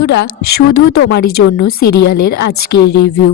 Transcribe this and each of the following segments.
বন্ধুরা, শুধু তোমারই জন্য সিরিয়ালের আজকের রিভিউ।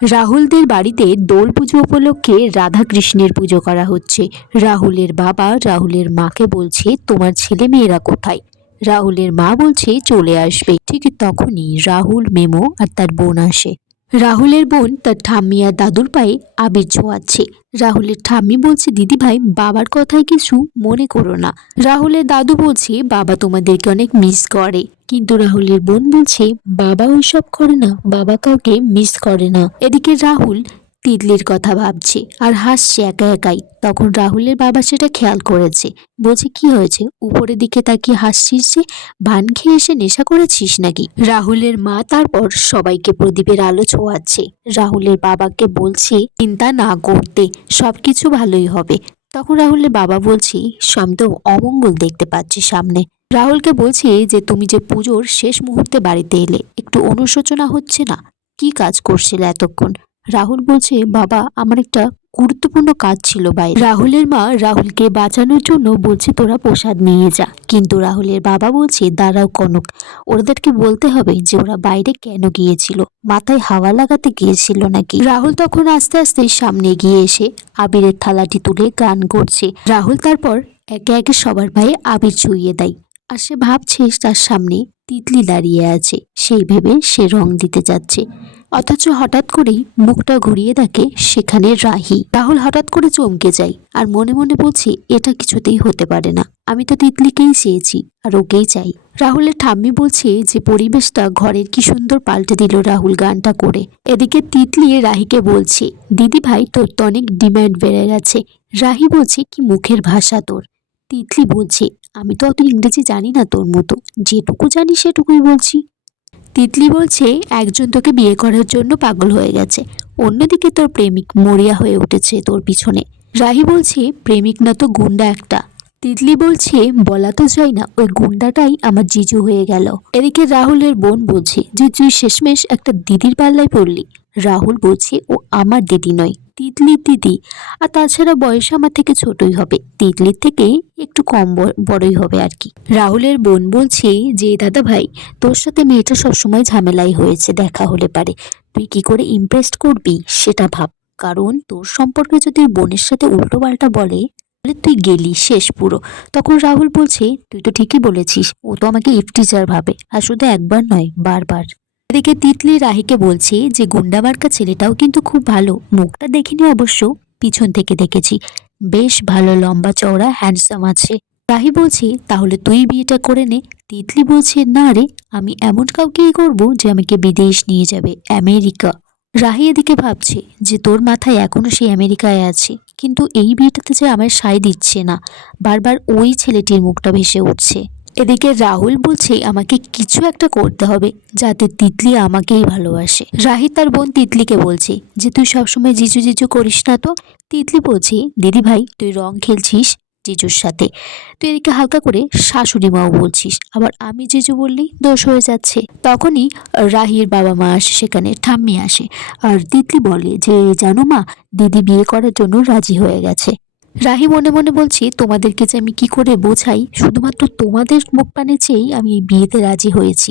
রাহুলদের বাড়িতে দোল পুজো উপলক্ষে রাধাকৃষ্ণের পুজো করা হচ্ছে। রাহুলের বাবা রাহুলের মাকে বলছে, তোমার ছেলে মেয়েরা কোথায়? রাহুলের মা বলছে চলে আসবে। ঠিক তখনই রাহুল, মেমো আর তার বোন আসে। রাহুলের বোন তার ঠাম্মি আর দাদুর পায়ে আবির ছোঁয়াচ্ছে। রাহুলের ঠাম্মি বলছে, দিদি ভাই বাবার কথায় কিছু মনে করো না। রাহুলের দাদু বলছে, বাবা তোমাদেরকে অনেক মিস করে। কিন্তু রাহুলের বোন বলছে, বাবা ওইসব করে না, বাবা কাউকে মিস করে না। এদিকে রাহুল তিতলির কথা ভাবছে আর হাসছে একা একাই। তখন রাহুলের বাবা সেটা খেয়াল করেছে। বলছে, কি হয়েছে, উপরের দিকে তাকিয়ে হাসছিস যে? ভান খেয়ে এসে নেশা করেছিস নাকি? রাহুলের মা তারপর সবাইকে প্রদীপের আলো ছোঁয়াচ্ছে। রাহুলের বাবাকে বলছে চিন্তা না করতে, সবকিছু ভালোই হবে। তখন রাহুলের বাবা বলছে, আমি তো অমঙ্গল দেখতে পাচ্ছি সামনে। রাহুলকে বলছে যে তুমি যে পুজোর শেষ মুহূর্তে বাড়িতে এলে, একটু অনুশোচনা হচ্ছে না? কি কাজ করছিলে এতক্ষণ? রাহুল বলছে, বাবা আমার একটা গুরুত্বপূর্ণ কাজ ছিল বাইরে। রাহুলের মা রাহুলকে বাঁচানোর জন্য বলছে তোরা প্রসাদ নিয়ে যা। কিন্তু রাহুলের বাবা বলছে, দাঁড়াও কনক, ওদেরকে বলতে হবে যে ওরা বাইরে কেন গিয়েছিল, মাথায় হাওয়া লাগাতে গিয়েছিল নাকি? রাহুল তখন আস্তে আস্তে সামনে গিয়ে এসে আবিরের থালাটি তুলে গান করছে। রাহুল তারপর একে একে সবার পায়ে আবির ছুঁয়ে দেয়। আর সে ভাবছে তার সামনে তিতলি দাঁড়িয়ে আছে, সেই ভেবে সে রং দিতে যাচ্ছে। অথচ হঠাৎ করেই মুখটা ঘুরিয়ে দেখে সেখানে রাহি। রাহুল হঠাৎ করে চমকে যায় আর মনে মনে বলছে, এটা কিছুতেই হতে পারে না, আমি তো তিতলিকেই চেয়েছি আর ওকেই চাই। রাহুলের ঠাম্মি বলছে যে পরিবেশটা ঘরের কি সুন্দর পাল্টে দিল রাহুল গানটা করে। এদিকে তিতলি রাহিকে বলছে, দিদি ভাই তোর তো অনেক ডিমান্ড বেড়ে গেছে। রাহি বলছে, কি মুখের ভাষা তোর। তিতলি বলছে, আমি তো অত ইংরেজি জানি না তোর মতো, যেটুকু জানি সেটুকুই বলছি। তিতলি বলছে, একজন তোকে বিয়ে করার জন্য পাগল হয়ে গেছে, অন্যদিকে তোর প্রেমিক মরিয়া হয়ে উঠেছে তোর পিছনে। রাহি বলছে, প্রেমিক না তো গুন্ডা একটা। তিতলি বলছে, বলা তো যায় না, ওই গুন্ডাটাই আমার জিজু হয়ে গেল। এদিকে রাহুলের বোন বলছে যে তুই শেষমেশ একটা দিদির পাল্লায় পড়লি। রাহুল বলছে, ও আমার দিদি নয়, তিতলির দিদি। আর তাছাড়া বয়স আমার থেকে ছোটই হবে, তিতলির থেকে একটু কম বড়ই হবে আর কি। রাহুলের বোন বলছে যে দাদা ভাই, তোর সাথে মেয়েটা সবসময় ঝামেলাই হয়েছে, দেখা হলে পারে তুই কি করে ইমপ্রেসড করবি সেটা ভাব। কারণ তোর সম্পর্কে যদি বোনের সাথে উল্টো পাল্টা বলে, তাহলে তুই গেলি শেষ পুরো। তখন রাহুল বলছে, তুই তো ঠিকই বলেছিস, ও তো আমাকে ইফটিজার ভাবে, আর শুধু একবার নয় বারবার। এদিকে তিতলি রাহিকে বলছে যে গুন্ডা মার্কা ছেলেটাও কিন্তু খুব ভালো, মুখটা দেখিনি অবশ্য, পিছন থেকে দেখেছি, বেশ ভালো লম্বা চওড়া হ্যান্ডসাম আছে। রাহি বলছে, তাহলে তুই বিয়েটা করে নে। তিতলি বলছে, না রে, আমি এমন কাউকেই করব যে আমাকে বিদেশ নিয়ে যাবে, আমেরিকা। রাহি এদিকে ভাবছে যে তোর মাথায় এখনো সেই আমেরিকায় আছে, কিন্তু এই বিয়েটাতে যে আমার সায় দিচ্ছে না, বারবার ওই ছেলেটির মুখটা ভেসে উঠছে। এদিকে রাহুল বলছে, আমাকে কিছু একটা করতে হবে যাতে তিতলি আমাকেই ভালোবাসে। রাহি তার বোন তিতলিকে বলছে যে তুই সবসময় জিজু জিজু করিস না তো। তিতলি বলছে, দিদি ভাই তুই রং খেলছিস জিজুর সাথে, তুই এদিকে হালকা করে শাশুড়ি মাও বলছিস, আবার আমি জিজু বললেই দোষ হয়ে যাচ্ছে। তখনই রাহির বাবা মা আসে, সেখানে ঠাম্মি আসে। আর তিতলি বলে যে জানো মা, দিদি বিয়ে করার জন্য রাজি হয়ে গেছে। রাহি মনে মনে বলছি, তোমাদেরকে যে আমি কি করে বোঝাই, শুধুমাত্র তোমাদের মুখ পানে চেয়েই আমি এই বিয়েতে রাজি হয়েছি।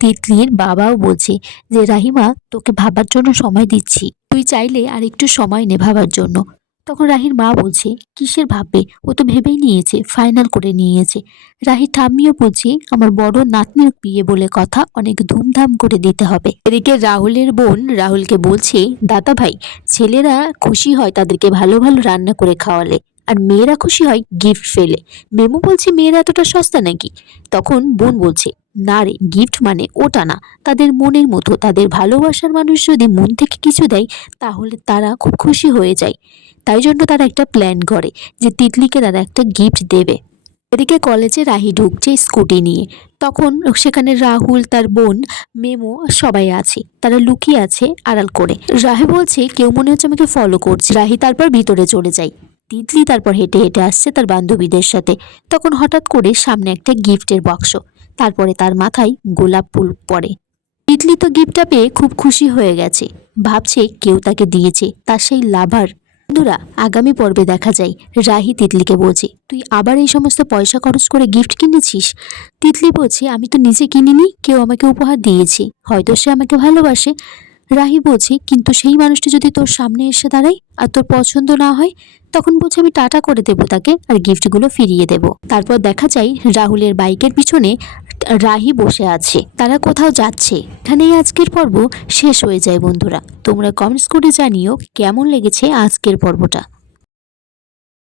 তিতলির বাবাও বলছে যে রাহিমা, তোকে ভাবার জন্য সময় দিচ্ছি, তুই চাইলে আর একটু সময় নে ভাবার জন্য। তখন রাহির মা বলছে, কিসের ভাববে, ও তো ভেবেই নিয়েছে, ফাইনাল করে নিয়েছে। রাহির ঠাম্মিও বলছে, আমার বড় নাতনির বিয়ে বলে কথা, অনেক ধুমধাম করে দিতে হবে। এদিকে রাহুলের বোন রাহুলকে বলছে, দাদা ভাই, ছেলেরা খুশি হয় তাদেরকে ভালো ভালো রান্না করে খাওয়ালে, আর মেয়েরা খুশি হয় গিফট ফেলে। মেমো বলছে, মেয়েরা এতটা সস্তা নাকি? তখন বোন বলছে, না রে, গিফট মানে ওটা না, তাদের মনের মতো, তাদের ভালোবাসার মানুষ যদি মন থেকে কিছু দেয় তাহলে তারা খুব খুশি হয়ে যায়। তাই জন্য তারা একটা প্ল্যান করে যে তিতলিকে তারা একটা গিফট দেবে। এদিকে কলেজে রাহি ঢুকছে স্কুটি নিয়ে। তখন সেখানে রাহুল, তার বোন, মেমো সবাই আছে, তারা লুকিয়ে আছে আড়াল করে। রাহি বলছে, কেউ মনে হচ্ছে আমাকে ফলো করছে। রাহি তারপর ভিতরে চলে যায়। তিতলি তারপর হেঁটে হেঁটে আসছে তার বান্ধবীদের সাথে। তখন হঠাৎ করে সামনে একটা গিফটের বাক্স, তারপরে তার মাথায় গোলাপ ফুল পড়ে। তিতলি তো গিফটটা পেয়ে খুব খুশি হয়ে গেছে, ভাবছে কেউ তাকে দিয়েছে, তার সেই লাভার বন্ধুরা, আগামী পর্বে দেখা যায় রাহি তিতলিকে বলছে, তুই আবার এই সমস্ত পয়সা খরচ করে গিফট কিনেছিস? তিতলি বলছে, আমি তো নিজে কিনিনি, কেউ আমাকে উপহার দিয়েছে, হয়তো সে আমাকে ভালোবাসে। রাহি বলছে, কিন্তু সেই মানুষটি যদি তোর সামনে এসে দাঁড়ায় আর তোর পছন্দ না হয়, তখন বলছে আমি টাটা করে দেবো তাকে আর গিফটগুলো ফিরিয়ে দেব। তারপর দেখা যায় রাহুলের বাইকের পিছনে রাহি বসে আছে, তারা কোথাও যাচ্ছে। এখানেই আজকের পর্ব শেষ হয়ে যায়। বন্ধুরা, তোমরা কমেন্টস করে জানিও কেমন লেগেছে আজকের পর্বটা।